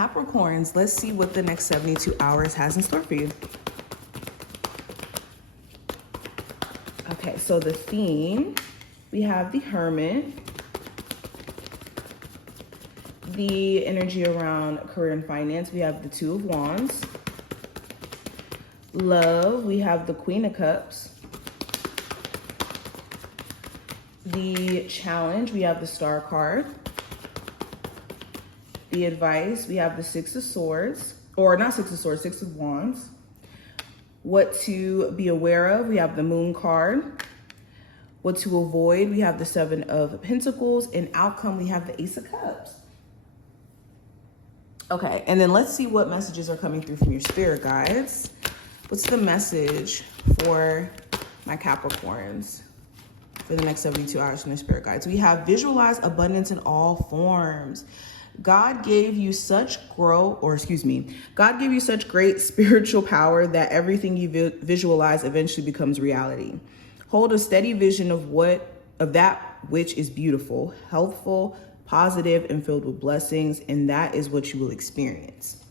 Capricorns, let's see what the next 72 hours has in store for you. Okay, so the theme, we have the hermit, the energy around career and finance, we have the Two of Wands. Love, we have the Queen of Cups. The challenge, we have the Star card. The advice, we have the Six of Swords, or not Six of Swords, Six of Wands. What to be aware of, we have the Moon card. What to avoid, we have the Seven of Pentacles. And outcome, we have the Ace of Cups. Okay, and then let's see what messages are coming through from your spirit guides. What's the message for my Capricorns for the next 72 hours from their spirit guides? We have visualize abundance in all forms. God gave you such God gave you such great spiritual power that everything you visualize eventually becomes reality. Hold a steady vision of that which is beautiful, healthful, positive, and filled with blessings, and that is what you will experience.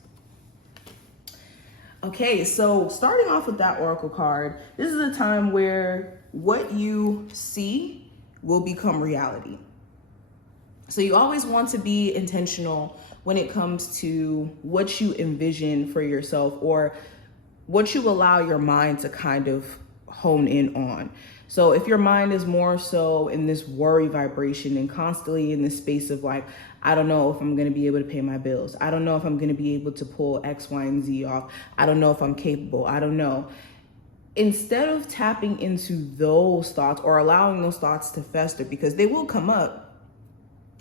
Okay, so starting off with that oracle card, this is a time where what you see will become reality. So you always want to be intentional when it comes to what you envision for yourself or what you allow your mind to kind of hone in on. So if your mind is more so in this worry vibration and constantly in this space of like, I don't know if I'm going to be able to pay my bills. I don't know if I'm going to be able to pull X, Y, and Z off. I don't know if I'm capable. I don't know. Instead of tapping into those thoughts or allowing those thoughts to fester, because they will come up,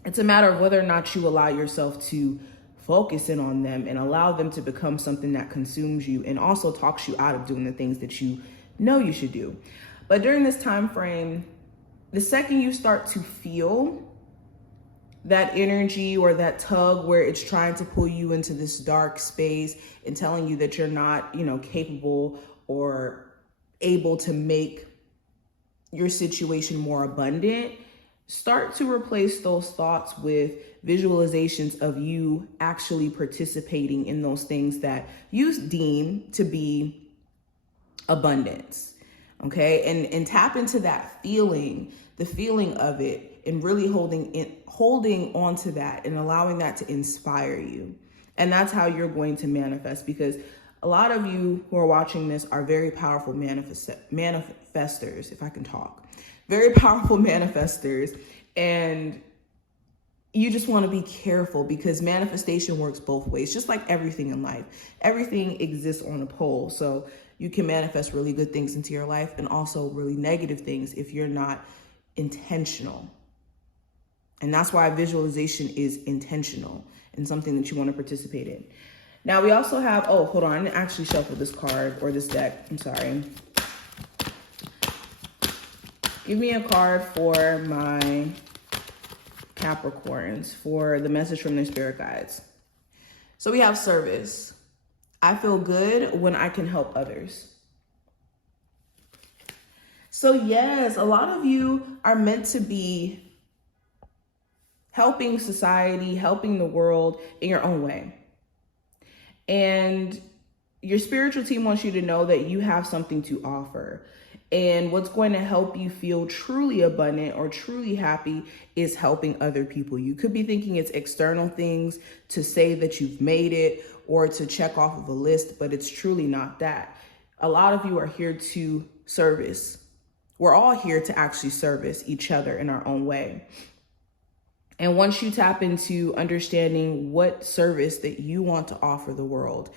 it's a matter of whether or not you allow yourself to focus in on them and allow them to become something that consumes you and also talks you out of doing the things that you know you should do. But during this time frame, the second you start to feel that energy or that tug where it's trying to pull you into this dark space and telling you that you're not, capable or able to make your situation more abundant, start to replace those thoughts with visualizations of you actually participating in those things that you deem to be abundance. Okay, and tap into that feeling, the feeling of it, and really holding on to that and allowing that to inspire you. And that's how you're going to manifest, because a lot of you who are watching this are very powerful manifestors, if I can talk. Very powerful manifestors, and you just want to be careful because manifestation works both ways, just like everything in life. Everything exists on a pole, so you can manifest really good things into your life and also really negative things if you're not intentional. And that's why visualization is intentional and something that you want to participate in. Now we also have, hold on, I didn't actually shuffle this card or this deck, I'm sorry. Give me a card for my Capricorns for the message from their spirit guides. So we have service. I feel good when I can help others. So yes, a lot of you are meant to be helping society, helping the world in your own way. And your spiritual team wants you to know that you have something to offer. And what's going to help you feel truly abundant or truly happy is helping other people. You could be thinking it's external things to say that you've made it or to check off of a list, but it's truly not that. A lot of you are here to service. We're all here to actually service each other in our own way. And once you tap into understanding what service that you want to offer the world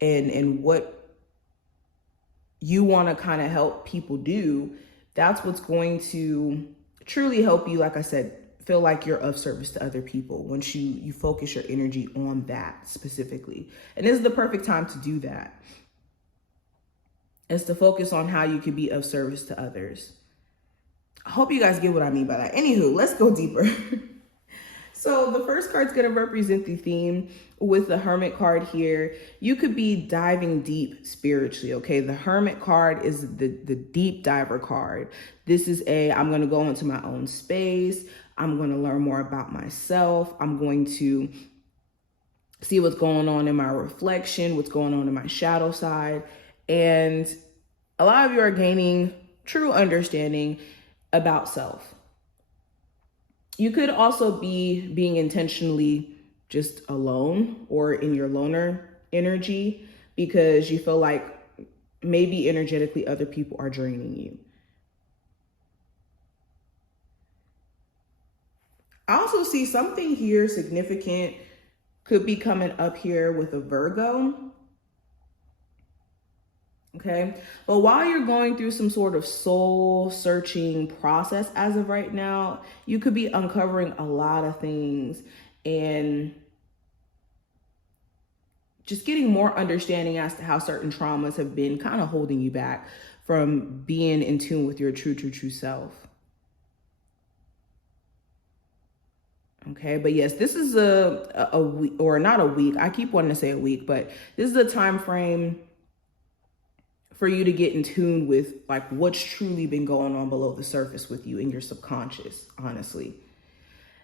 and what you want to kind of help people do, that's what's going to truly help you, like I said, feel like you're of service to other people once you focus your energy on that specifically. And this is the perfect time to do that. Is to focus on how you can be of service to others. I hope you guys get what I mean by that. Anywho, let's go deeper. So the first card's going to represent the theme with the Hermit card here. You could be diving deep spiritually, okay? The Hermit card is the deep diver card. This is I'm going to go into my own space. I'm going to learn more about myself. I'm going to see what's going on in my reflection, what's going on in my shadow side. And a lot of you are gaining true understanding about self. You could also be being intentionally just alone or in your loner energy because you feel like maybe energetically other people are draining you. I also see something here significant could be coming up here with a Virgo. Okay. But while you're going through some sort of soul searching process as of right now, you could be uncovering a lot of things and just getting more understanding as to how certain traumas have been kind of holding you back from being in tune with your true self. Okay, but yes, this is a week, or not a week. I keep wanting to say a week, but this is a time frame for you to get in tune with like what's truly been going on below the surface with you in your subconscious, honestly.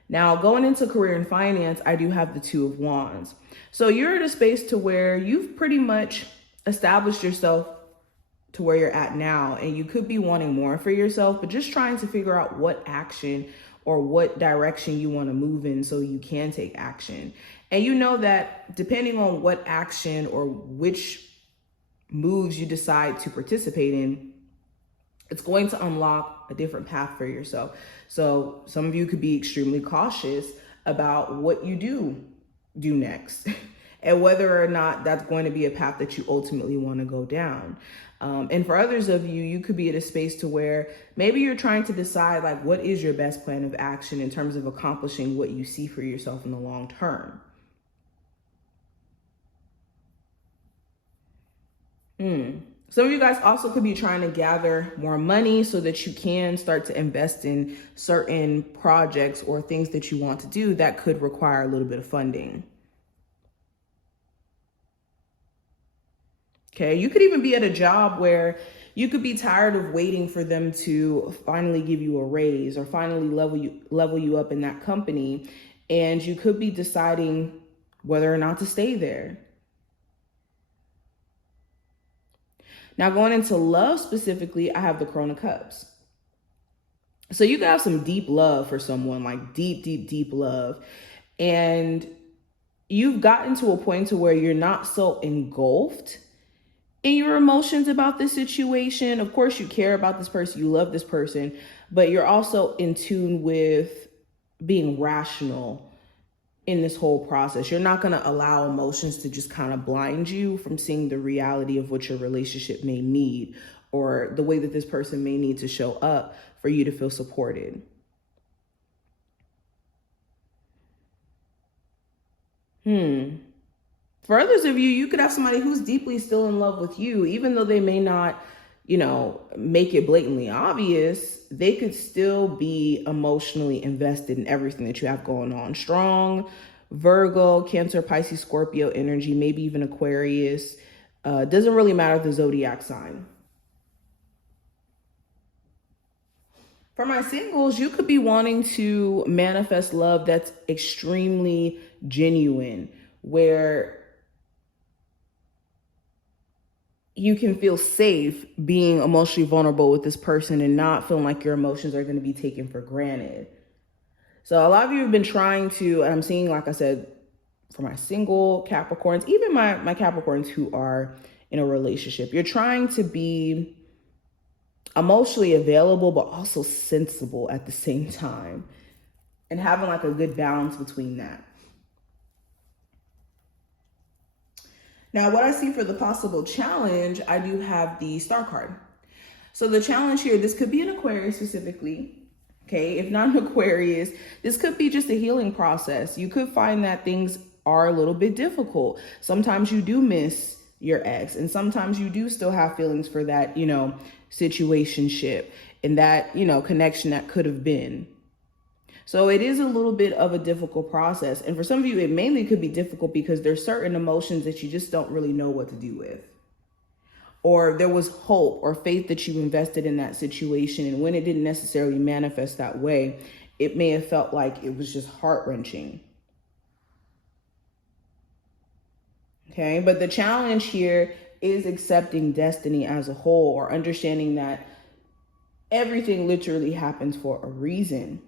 Now, going into career and finance, I do have the Two of Wands. So you're in a space to where you've pretty much established yourself to where you're at now, and you could be wanting more for yourself, but just trying to figure out what action or what direction you want to move in so you can take action. And you know that depending on what action or which moves you decide to participate in, it's going to unlock a different path for yourself. So some of you could be extremely cautious about what you do next and whether or not that's going to be a path that you ultimately want to go down. And for others of you, you could be at a space to where maybe you're trying to decide like what is your best plan of action in terms of accomplishing what you see for yourself in the long term. Some of you guys also could be trying to gather more money so that you can start to invest in certain projects or things that you want to do that could require a little bit of funding. Okay, you could even be at a job where you could be tired of waiting for them to finally give you a raise or finally level you up in that company, and you could be deciding whether or not to stay there. Now, going into love specifically, I have the Crone of Cups. So you could have some deep love for someone, like deep love. And you've gotten to a point to where you're not so engulfed in your emotions about this situation. Of course, you care about this person, you love this person, but you're also in tune with being rational in this whole process. You're not going to allow emotions to just kind of blind you from seeing the reality of what your relationship may need or the way that this person may need to show up for you to feel supported. For others of you, you could have somebody who's deeply still in love with you, even though they may not, make it blatantly obvious. They could still be emotionally invested in everything that you have going on. Strong Virgo, Cancer, Pisces, Scorpio energy, maybe even Aquarius. Doesn't really matter the zodiac sign. For my singles, you could be wanting to manifest love that's extremely genuine, where you can feel safe being emotionally vulnerable with this person and not feeling like your emotions are going to be taken for granted. So a lot of you have been trying to, and I'm seeing, like I said, for my single Capricorns, even my Capricorns who are in a relationship, you're trying to be emotionally available, but also sensible at the same time, and having like a good balance between that. Now, what I see for the possible challenge, I do have the Star card. So the challenge here, this could be an Aquarius specifically. Okay, if not an Aquarius, this could be just a healing process. You could find that things are a little bit difficult. Sometimes you do miss your ex, and sometimes you do still have feelings for that, situationship and that, connection that could have been. So it is a little bit of a difficult process. And for some of you, it mainly could be difficult because there's certain emotions that you just don't really know what to do with. Or there was hope or faith that you invested in that situation. And when it didn't necessarily manifest that way, it may have felt like it was just heart-wrenching. Okay, but the challenge here is accepting destiny as a whole, or understanding that everything literally happens for a reason.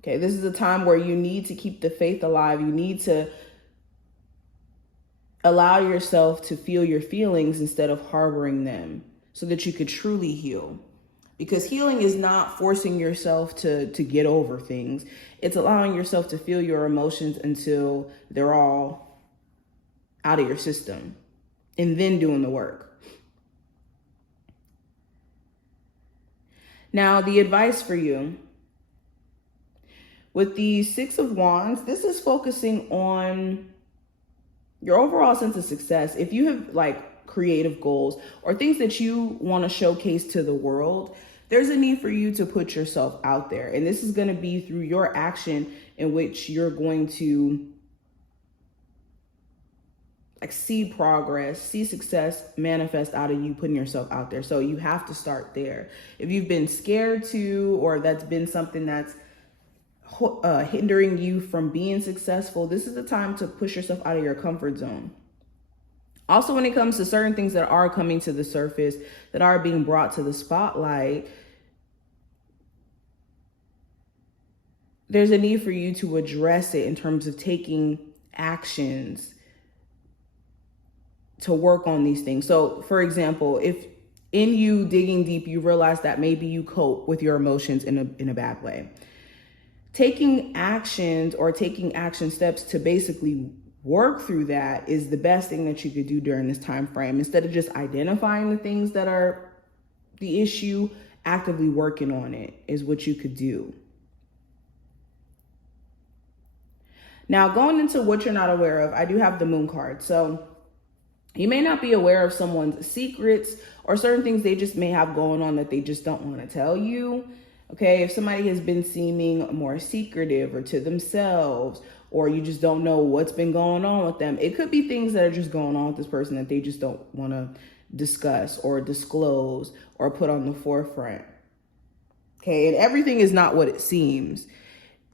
Okay, this is a time where you need to keep the faith alive. You need to allow yourself to feel your feelings instead of harboring them, so that you could truly heal. Because healing is not forcing yourself to get over things. It's allowing yourself to feel your emotions until they're all out of your system, and then doing the work. Now, the advice for you with the Six of Wands, this is focusing on your overall sense of success. If you have like creative goals or things that you want to showcase to the world, there's a need for you to put yourself out there. And this is going to be through your action in which you're going to like see progress, see success manifest out of you putting yourself out there. So you have to start there. If you've been scared to, or that's been something that's hindering you from being successful, this is the time to push yourself out of your comfort zone. Also, when it comes to certain things that are coming to the surface, that are being brought to the spotlight, there's a need for you to address it in terms of taking actions to work on these things. So, for example, if in you digging deep, you realize that maybe you cope with your emotions in a bad way, taking actions or taking action steps to basically work through that is the best thing that you could do during this time frame. Instead of just identifying the things that are the issue, actively working on it is what you could do. Now, going into what you're not aware of, I do have the Moon card. So you may not be aware of someone's secrets or certain things they just may have going on that they just don't want to tell you. Okay, if somebody has been seeming more secretive or to themselves, or you just don't know what's been going on with them, it could be things that are just going on with this person that they just don't want to discuss or disclose or put on the forefront. Okay, and everything is not what it seems.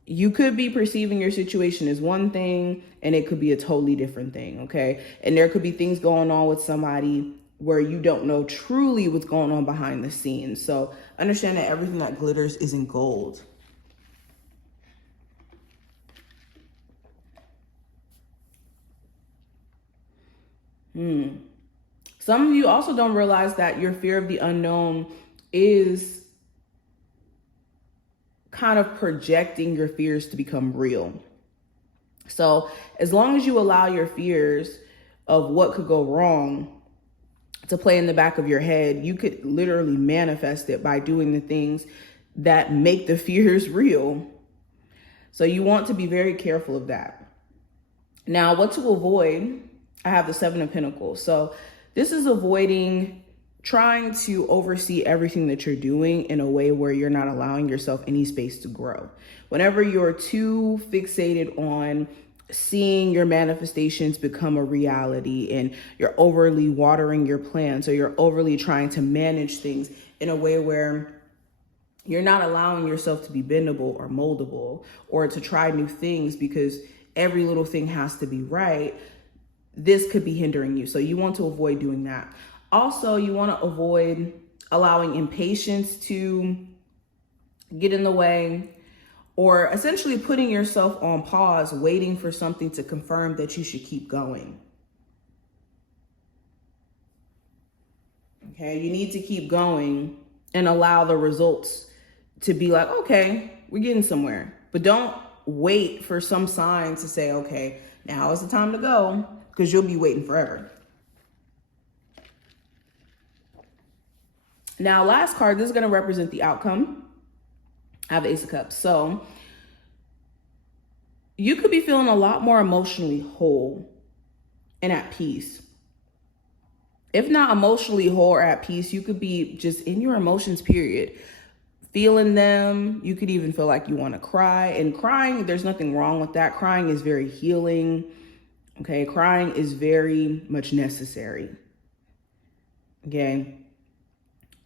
You could be perceiving your situation as one thing, and it could be a totally different thing, okay? And there could be things going on with somebody where you don't know truly what's going on behind the scenes. So understand that everything that glitters isn't gold. Some of you also don't realize that your fear of the unknown is kind of projecting your fears to become real. So as long as you allow your fears of what could go wrong to play in the back of your head, you could literally manifest it by doing the things that make the fears real. So you want to be very careful of that. Now, what to avoid? I have the Seven of Pentacles. So this is avoiding trying to oversee everything that you're doing in a way where you're not allowing yourself any space to grow. Whenever you're too fixated on seeing your manifestations become a reality and you're overly watering your plants, or you're overly trying to manage things in a way where you're not allowing yourself to be bendable or moldable, or to try new things because every little thing has to be right, this could be hindering you. So you want to avoid doing that. Also, you want to avoid allowing impatience to get in the way, or essentially putting yourself on pause, waiting for something to confirm that you should keep going. Okay, you need to keep going and allow the results to be like, okay, we're getting somewhere. But don't wait for some sign to say, okay, now is the time to go, because you'll be waiting forever. Now, last card, this is going to represent the outcome. I have the Ace of Cups. So you could be feeling a lot more emotionally whole and at peace. If not emotionally whole or at peace, you could be just in your emotions, period. Feeling them. You could even feel like you want to cry. And crying, there's nothing wrong with that. Crying is very healing. Okay, crying is very much necessary. Okay.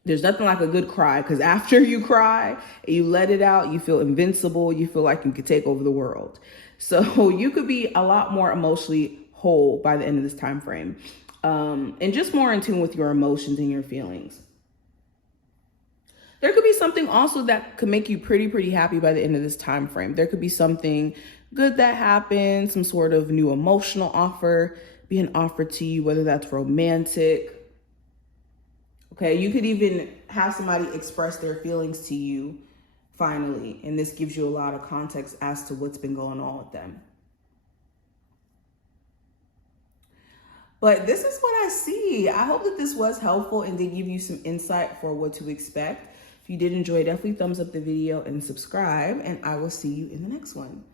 There's nothing like a good cry, because after you cry and you let it out, you feel invincible. You feel like you could take over the world. So you could be a lot more emotionally whole by the end of this time frame, and just more in tune with your emotions and your feelings. There could be something also that could make you pretty happy by the end of this time frame. There could be something good that happens, some sort of new emotional offer being offered to you, whether that's romantic. Okay, you could even have somebody express their feelings to you finally, and this gives you a lot of context as to what's been going on with them. But this is what I see. I hope that this was helpful and did give you some insight for what to expect. If you did enjoy, definitely thumbs up the video and subscribe, and I will see you in the next one.